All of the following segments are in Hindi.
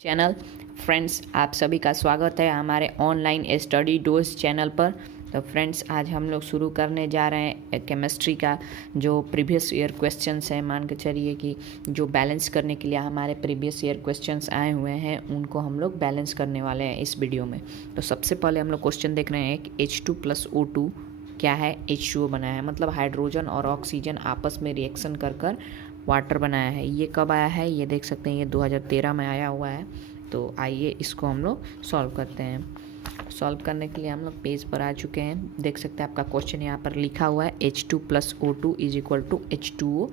चैनल फ्रेंड्स, आप सभी का स्वागत है हमारे ऑनलाइन स्टडी डोज चैनल पर। तो फ्रेंड्स, आज हम लोग शुरू करने जा रहे हैं केमिस्ट्री का जो प्रीवियस ईयर क्वेश्चंस है। मान के चलिए कि जो बैलेंस करने के लिए हमारे प्रीवियस ईयर क्वेश्चंस आए हुए हैं उनको हम लोग बैलेंस करने वाले हैं इस वीडियो में। तो सबसे पहले हम लोग क्वेश्चन देख रहे हैं कि H2+O2 क्या है। H2O बनाया है, मतलब हाइड्रोजन और ऑक्सीजन आपस में रिएक्शन कर वाटर बनाया है। ये कब आया है ये देख सकते हैं, ये 2013 में आया हुआ है। तो आइए इसको हम लोग सॉल्व करते हैं। सॉल्व करने के लिए हम लोग पेज पर आ चुके हैं। देख सकते हैं आपका क्वेश्चन यहाँ पर लिखा हुआ है H2+O2 is equal to H2O।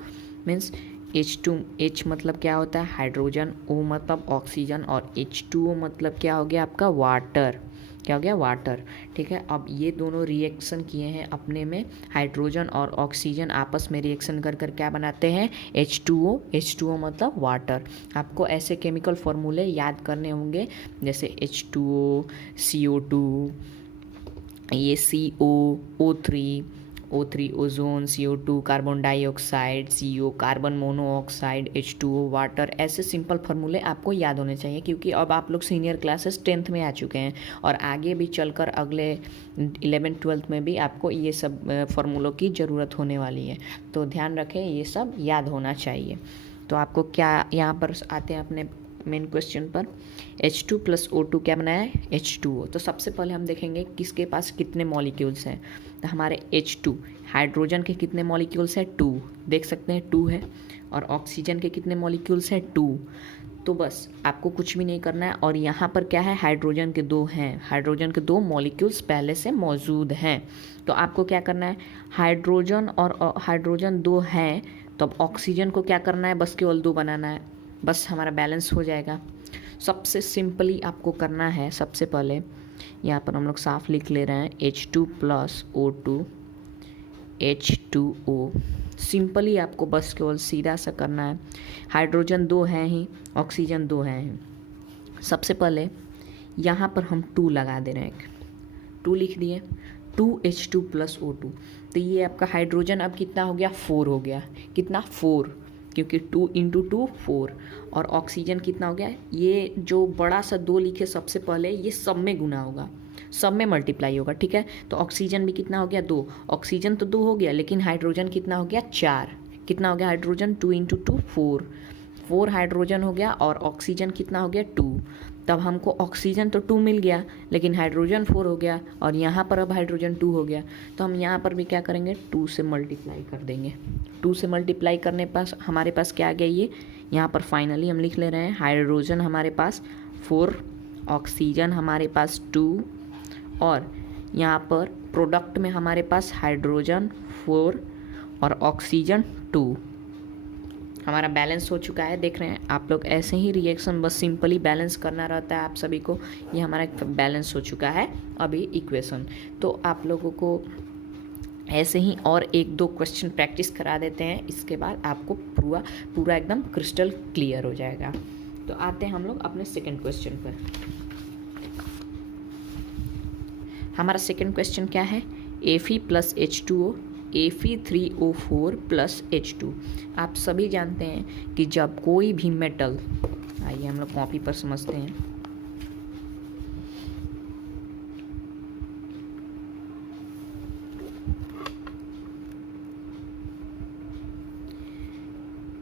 Means H मतलब क्या होता है हाइड्रोजन, O मतलब ऑक्सीजन और H2O मतलब क्या हो गया आपका वाटर। क्या हो गया वाटर। ठीक है, अब ये दोनों रिएक्शन किए हैं अपने में, हाइड्रोजन और ऑक्सीजन आपस में रिएक्शन कर क्या बनाते हैं H2O। H2O मतलब वाटर। आपको ऐसे केमिकल फॉर्मूले याद करने होंगे जैसे H2O, CO2, ये O3 ozone, CO2 carbon dioxide, CO carbon monoxide, H2O water. ऐसे सिंपल फार्मूले आपको याद होने चाहिए क्योंकि अब आप लोग सीनियर क्लासेस 10th में आ चुके हैं और आगे भी चलकर अगले 11th 12th में भी आपको ये सब फार्मूलों की ज़रूरत होने वाली है। तो ध्यान रखें, ये सब याद होना चाहिए। तो आपको क्या यहाँ पर आते हैं अपने मेन क्वेश्चन पर। H2+O2 क्या बनाया है H2O। तो सबसे पहले हम देखेंगे किसके पास कितने मॉलिक्यूल्स हैं। तो हमारे H2 हाइड्रोजन के कितने मॉलिक्यूल्स हैं 2, देख सकते हैं 2 है। और ऑक्सीजन के कितने मॉलिक्यूल्स हैं 2। तो बस आपको कुछ भी नहीं करना है। और यहाँ पर क्या है हाइड्रोजन के 2 हैं, हाइड्रोजन के 2 मॉलिक्यूल्स पहले से मौजूद हैं। तो आपको क्या करना है, हाइड्रोजन 2 हैं तो अब ऑक्सीजन को क्या करना है, बस केवल 2 बनाना है, बस हमारा बैलेंस हो जाएगा। सबसे सिंपली आपको करना है, सबसे पहले यहाँ पर हम लोग साफ लिख ले रहे हैं H2+O2 H2O। सिंपली आपको बस केवल सीधा सा करना है। हाइड्रोजन 2 हैं ही, ऑक्सीजन 2 हैं ही। सबसे पहले यहाँ पर हम 2 लगा दे रहे हैं, 2 लिख दिए, 2H2+O2। तो ये आपका हाइड्रोजन अब कितना हो गया 4 हो गया। कितना 4, क्योंकि 2 × 2 4। और ऑक्सीजन कितना हो गया, ये जो बड़ा सा 2 लिखे सबसे पहले ये सब में गुना होगा, सब में मल्टीप्लाई होगा। ठीक है, तो ऑक्सीजन भी कितना हो गया 2। ऑक्सीजन तो 2 हो गया लेकिन हाइड्रोजन कितना हो गया 4। कितना हो गया हाइड्रोजन 2 × 2 4 हाइड्रोजन हो गया और ऑक्सीजन कितना हो गया 2। तब हमको ऑक्सीजन तो 2 मिल गया लेकिन हाइड्रोजन 4 हो गया और यहाँ पर अब हाइड्रोजन 2 हो गया। तो हम यहाँ पर भी क्या करेंगे 2 से मल्टीप्लाई कर देंगे। 2 से मल्टीप्लाई करने पास हमारे पास क्या आ गया, ये यहाँ पर फाइनली हम लिख ले रहे हैं हाइड्रोजन हमारे पास 4, ऑक्सीजन हमारे पास 2 और यहाँ पर प्रोडक्ट में हमारे पास हाइड्रोजन 4 और ऑक्सीजन 2। हमारा बैलेंस हो चुका है। देख रहे हैं आप लोग, ऐसे ही रिएक्शन बस सिंपली बैलेंस करना रहता है आप सभी को। ये हमारा बैलेंस हो चुका है अभी इक्वेशन। तो आप लोगों को ऐसे ही और 1-2 क्वेश्चन प्रैक्टिस करा देते हैं, इसके बाद आपको पूरा एकदम क्रिस्टल क्लियर हो जाएगा। तो आते हैं हम लोग अपने सेकेंड क्वेश्चन पर। हमारा सेकेंड क्वेश्चन क्या है, Fe+H2O Fe3O4 + H2। आप सभी जानते हैं कि जब कोई भी मेटल, आइए हम लोग कॉपी पर समझते हैं।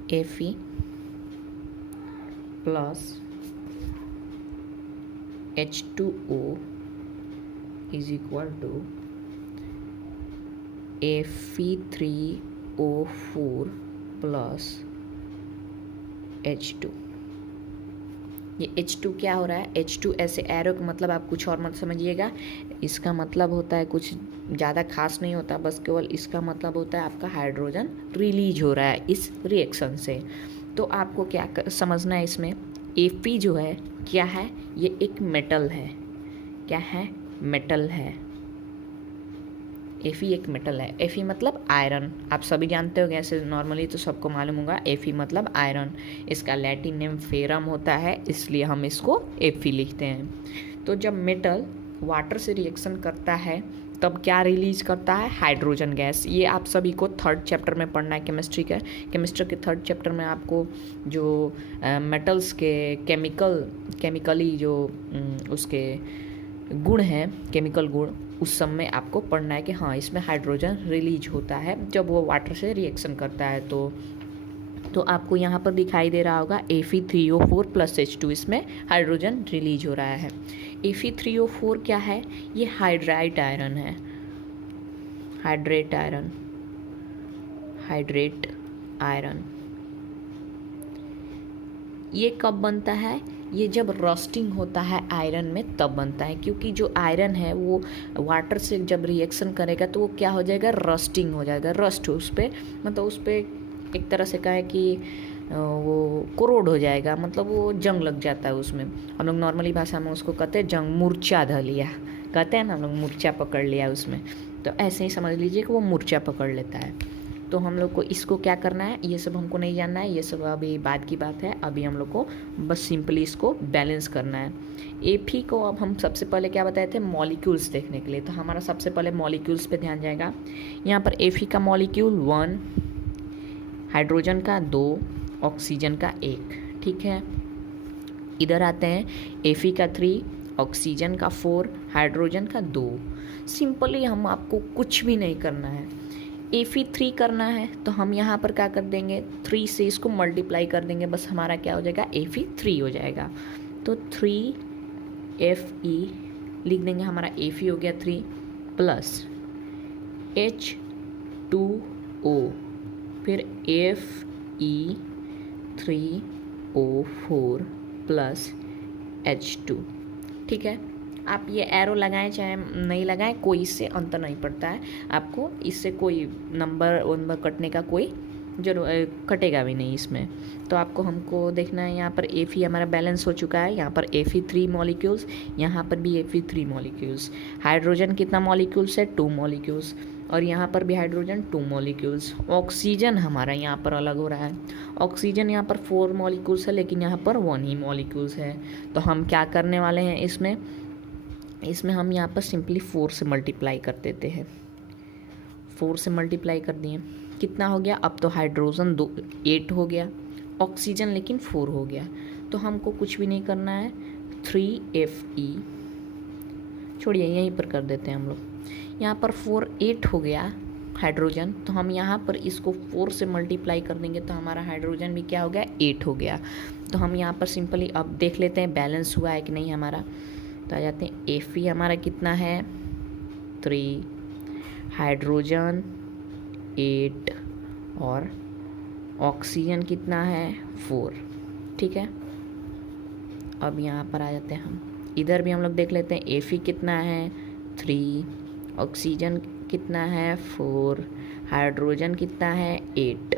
Fe + H2O is equal to Fe3O4 + H2। ये H2 क्या हो रहा है, H2 ऐसे एरो का मतलब आप कुछ और मत समझिएगा। इसका मतलब होता है कुछ ज़्यादा खास नहीं होता, बस केवल इसका मतलब होता है आपका हाइड्रोजन रिलीज हो रहा है इस रिएक्शन से। तो आपको क्या समझना है इसमें, Fe जो है क्या है, ये एक मेटल है। क्या है, मेटल है। Fe एक मेटल है। Fe मतलब आयरन, आप सभी जानते हो, ऐसे नॉर्मली तो सबको मालूम होगा Fe मतलब आयरन। इसका लैटिन नेम फेरम होता है, इसलिए हम इसको Fe लिखते हैं। तो जब मेटल वाटर से रिएक्शन करता है तब क्या रिलीज करता है, हाइड्रोजन गैस। ये आप सभी को थर्ड चैप्टर में पढ़ना है केमिस्ट्री के थर्ड चैप्टर में आपको जो मेटल्स के केमिकली जो उसके गुण हैं, केमिकल गुण, उस सब में आपको पढ़ना है कि हाँ इसमें हाइड्रोजन रिलीज होता है जब वो वाटर से रिएक्शन करता है। तो आपको यहाँ पर दिखाई दे रहा होगा Fe3O4 + H2, इसमें हाइड्रोजन रिलीज हो रहा है। Fe3O4 क्या है, ये हाइड्रेट आयरन है, हाइड्रेट आयरन। ये कब बनता है, ये जब रस्टिंग होता है आयरन में तब बनता है, क्योंकि जो आयरन है वो वाटर से जब रिएक्शन करेगा तो वो क्या हो जाएगा, रस्टिंग हो जाएगा। रस्ट उस पर मतलब उस पर एक तरह से कहे कि वो कोरोड हो जाएगा, मतलब वो जंग लग जाता है उसमें। हम लोग नॉर्मली भाषा में उसको कहते हैं जंग, मूर्छा ध लिया कहते हैं ना हम लोग, मूर्छा पकड़ लिया उसमें। तो ऐसे ही समझ लीजिए कि वो मूर्छा पकड़ लेता है। तो हम लोग को इसको क्या करना है, ये सब हमको नहीं जानना है, ये सब अभी बाद की बात है। अभी हम लोग को बस सिंपली इसको बैलेंस करना है। एफी को अब हम सबसे पहले क्या बताए थे, मॉलिक्यूल्स देखने के लिए। तो हमारा सबसे पहले मॉलिक्यूल्स पे ध्यान जाएगा। यहाँ पर एफी का मॉलिक्यूल 1, हाइड्रोजन का 2, ऑक्सीजन का 1, ठीक है। इधर आते हैं, एफी का 3, ऑक्सीजन का 4, हाइड्रोजन का 2। सिंपली हम आपको कुछ भी नहीं करना है, Fe3 करना है तो हम यहाँ पर क्या कर देंगे, 3 से इसको मल्टीप्लाई कर देंगे, बस हमारा क्या हो जाएगा, Fe3 हो जाएगा। तो 3Fe लिख देंगे, हमारा Fe हो गया 3 प्लस H2O, फिर Fe3O4 प्लस H2, ठीक है। आप ये एरो लगाएं चाहे नहीं लगाएं, कोई इससे अंतर नहीं पड़ता है आपको, इससे कोई नंबर कटने का कोई कटेगा भी नहीं इसमें। तो हमको देखना है, यहाँ पर Fe हमारा बैलेंस हो चुका है, यहाँ पर Fe3 मॉलिक्यूल्स, यहाँ पर भी Fe3 मॉलिक्यूल्स। हाइड्रोजन कितना मॉलिक्यूल्स है, 2 मॉलिक्यूल्स, और यहाँ पर भी हाइड्रोजन 2 मॉलिक्यूल्स। ऑक्सीजन हमारा यहाँ पर अलग हो रहा है, ऑक्सीजन यहाँ पर 4 मॉलिक्यूल्स है, लेकिन यहाँ पर 1 ही मॉलिक्यूल्स है। तो हम क्या करने वाले हैं, इसमें हम यहाँ पर सिंपली 4 से मल्टीप्लाई कर देते हैं। 4 से मल्टीप्लाई कर दिए, कितना हो गया, अब तो हाइड्रोजन 8 हो गया, ऑक्सीजन लेकिन 4 हो गया। तो हमको कुछ भी नहीं करना है, 3Fe छोड़िए, यहीं पर कर देते हैं हम लोग। यहाँ पर 8 हो गया हाइड्रोजन, तो हम यहाँ पर इसको 4 से मल्टीप्लाई कर देंगे तो हमारा हाइड्रोजन भी क्या हो गया, 8 हो गया। तो हम यहाँ पर सिंपली अब देख लेते हैं बैलेंस हुआ है कि नहीं हमारा। तो आ जाते हैं, Fe हमारा कितना है, 3, हाइड्रोजन 8 और ऑक्सीजन कितना है, 4, ठीक है। अब यहाँ पर आ जाते हैं हम, इधर भी हम लोग देख लेते हैं, Fe कितना है, 3, ऑक्सीजन कितना है, 4, हाइड्रोजन कितना है, 8।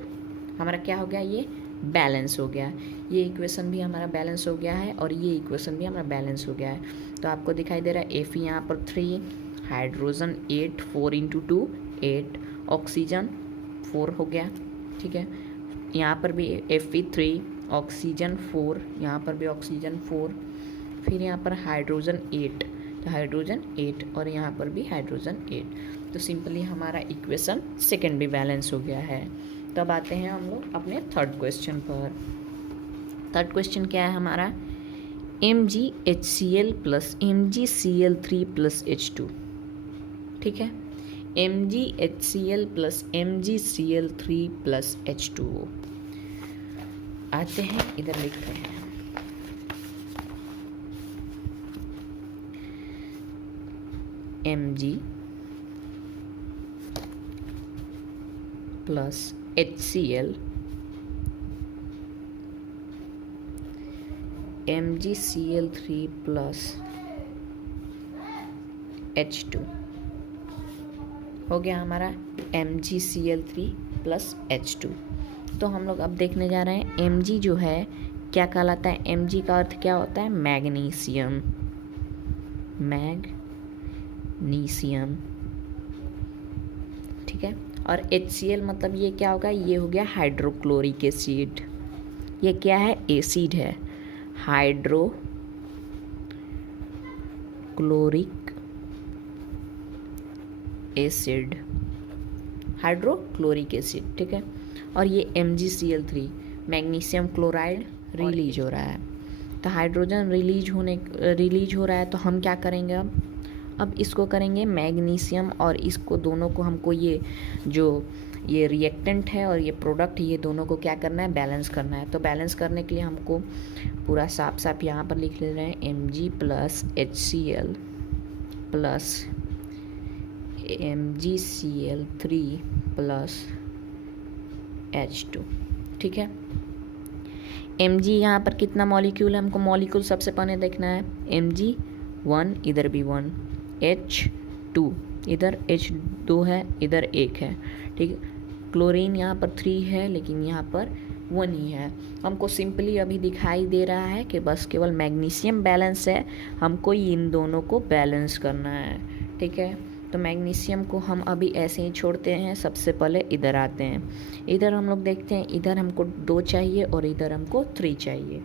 हमारा क्या हो गया, ये बैलेंस हो गया। ये इक्वेशन भी हमारा बैलेंस हो गया है और ये इक्वेशन भी हमारा बैलेंस हो गया है। तो आपको दिखाई दे रहा है Fe यहाँ पर 3, हाइड्रोजन 8, 4 × 2 8, ऑक्सीजन 4 हो गया, ठीक है। यहाँ पर भी Fe3, ऑक्सीजन 4, यहाँ पर भी ऑक्सीजन 4, फिर यहाँ पर हाइड्रोजन 8, तो हाइड्रोजन 8 और यहाँ पर भी हाइड्रोजन 8। तो सिंपली हमारा इक्वेशन सेकेंड भी बैलेंस हो गया है। तब आते हैं हम लोग अपने थर्ड क्वेश्चन पर। थर्ड क्वेश्चन क्या है हमारा, MgHCl + MgCl3 + H2, ठीक है। MgHCl + MgCl3 + H2O। आते हैं, इधर लिखते हैं, Mg + HCl, MgCl3 + H2 हो गया हमारा MgCl3 + H2। तो हम लोग अब देखने जा रहे हैं Mg जो है क्या कहलाता है, Mg का अर्थ क्या होता है, मैग्नीशियम, ठीक है। और HCl मतलब ये क्या होगा, ये हो गया हाइड्रोक्लोरिक एसिड। ये क्या है, एसिड है, हाइड्रोक्लोरिक एसिड, हाइड्रोक्लोरिक एसिड, ठीक है। और ये MgCl3 मैग्नीशियम क्लोराइड रिलीज हो रहा है। तो हाइड्रोजन रिलीज हो रहा है, तो हम क्या करेंगे अब इसको करेंगे मैग्नीशियम और इसको दोनों को हमको ये रिएक्टेंट है और ये प्रोडक्ट, ये दोनों को क्या करना है, बैलेंस करना है। तो बैलेंस करने के लिए हमको पूरा साफ साफ यहाँ पर लिख ले रहे हैं Mg plus HCl plus MgCl3 plus H2, ठीक है। Mg यहाँ पर कितना मॉलिक्यूल है, हमको मॉलिक्यूल सबसे पहले देखना है। Mg1, इधर भी 1, H2, इधर H2 है, इधर 1 है, ठीक है। क्लोरीन यहाँ पर 3 है, लेकिन यहाँ पर 1 ही है। हमको सिंपली अभी दिखाई दे रहा है कि बस केवल मैग्नीशियम बैलेंस है, हमको इन दोनों को बैलेंस करना है, ठीक है। तो मैग्नीशियम को हम अभी ऐसे ही छोड़ते हैं। सबसे पहले इधर आते हैं, इधर हम लोग देखते हैं, इधर हमको 2 चाहिए और इधर हमको 3 चाहिए।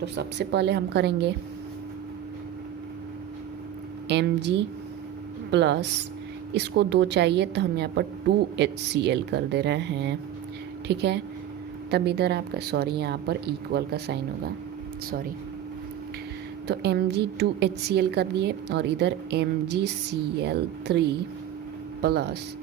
तो सबसे पहले हम करेंगे Mg प्लस, इसको 2 चाहिए तो हम यहाँ पर 2HCl कर दे रहे हैं, ठीक है। तब इधर आपका यहाँ पर इक्वल का साइन होगा, तो Mg 2HCl कर दिए और इधर MgCl3 प्लस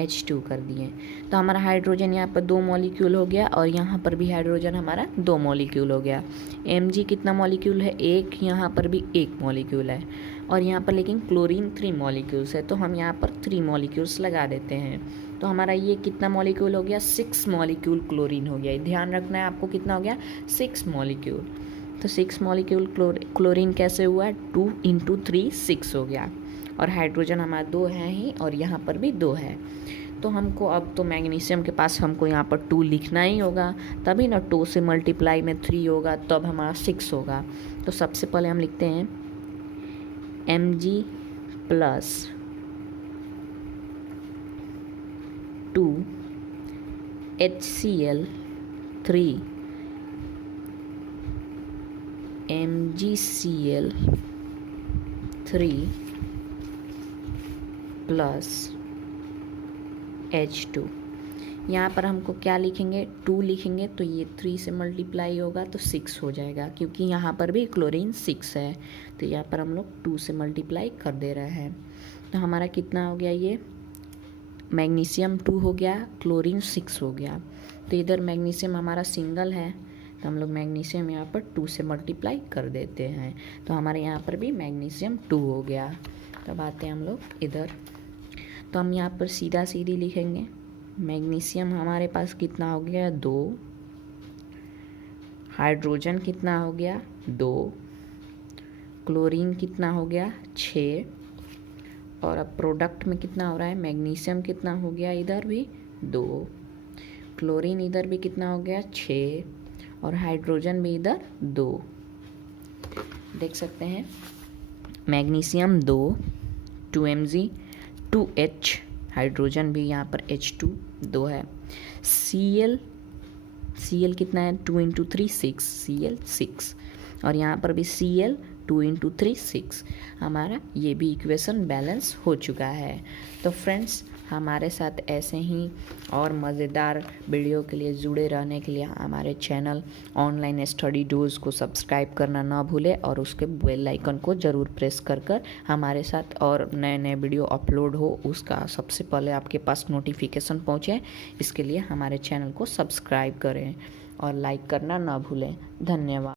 H2 कर दिए। तो हमारा हाइड्रोजन यहाँ पर 2 मॉलिक्यूल हो गया और यहाँ पर भी हाइड्रोजन हमारा 2 मॉलिक्यूल हो गया। Mg कितना मॉलिक्यूल है, 1, यहाँ पर भी 1 मॉलिक्यूल है और यहाँ पर लेकिन क्लोरीन 3 मॉलिक्यूल्स है, तो हम यहाँ पर 3 मॉलिक्यूल्स लगा देते हैं। तो हमारा ये कितना मॉलिक्यूल हो गया, 6 मॉलिक्यूल क्लोरीन हो गया। ध्यान रखना है आपको, कितना हो गया, 6 मॉलिक्यूल। तो 6 मॉलिक्यूल क्लोरीन कैसे हुआ है, 2 × 3 6 हो गया। और हाइड्रोजन हमारा 2 है ही और यहाँ पर भी 2 है। तो हमको अब तो मैग्नीशियम के पास हमको यहाँ पर 2 लिखना ही होगा, तभी ना 2 से मल्टीप्लाई में 3 होगा, तब हमारा 6 होगा। तो सबसे पहले हम लिखते हैं Mg plus 2HCl3 MgCl3 plus H2। यहाँ पर हमको क्या लिखेंगे, 2 लिखेंगे तो ये 3 से मल्टीप्लाई होगा तो 6 हो जाएगा, क्योंकि यहाँ पर भी क्लोरीन 6 है। तो यहाँ पर हम लोग 2 से मल्टीप्लाई कर दे रहे हैं। तो हमारा कितना हो गया, ये मैग्नीशियम 2 हो गया, क्लोरीन 6 हो गया। तो इधर मैग्नीशियम हमारा सिंगल है, तो हम लोग मैग्नीशियम यहाँ पर 2 से मल्टीप्लाई कर देते हैं। तो हमारे यहाँ पर भी मैग्नीशियम 2 हो गया। तब आते हैं हम लोग इधर, तो हम यहाँ पर सीधा सीधी लिखेंगे। मैग्नीशियम हमारे पास कितना हो गया, 2, हाइड्रोजन कितना हो गया, 2, क्लोरीन कितना हो गया, 6, और अब प्रोडक्ट में कितना हो रहा है, मैग्नीशियम कितना हो गया, इधर भी 2, क्लोरीन इधर भी कितना हो गया, 6, और हाइड्रोजन भी इधर 2। देख सकते हैं मैग्नीशियम 2, 2Mg, 2H, हाइड्रोजन भी यहाँ पर H2 2 है, Cl कितना है, 2 × 3 6, Cl 6, और यहाँ पर भी Cl 2 × 3 6। हमारा ये भी इक्वेशन बैलेंस हो चुका है। तो फ्रेंड्स, हमारे साथ ऐसे ही और मज़ेदार वीडियो के लिए जुड़े रहने के लिए हमारे चैनल ऑनलाइन स्टडी डोज को सब्सक्राइब करना ना भूलें और उसके बेल आइकन को ज़रूर प्रेस कर हमारे साथ और नए नए वीडियो अपलोड हो उसका सबसे पहले आपके पास नोटिफिकेशन पहुँचे। इसके लिए हमारे चैनल को सब्सक्राइब करें और लाइक करना ना भूलें। धन्यवाद।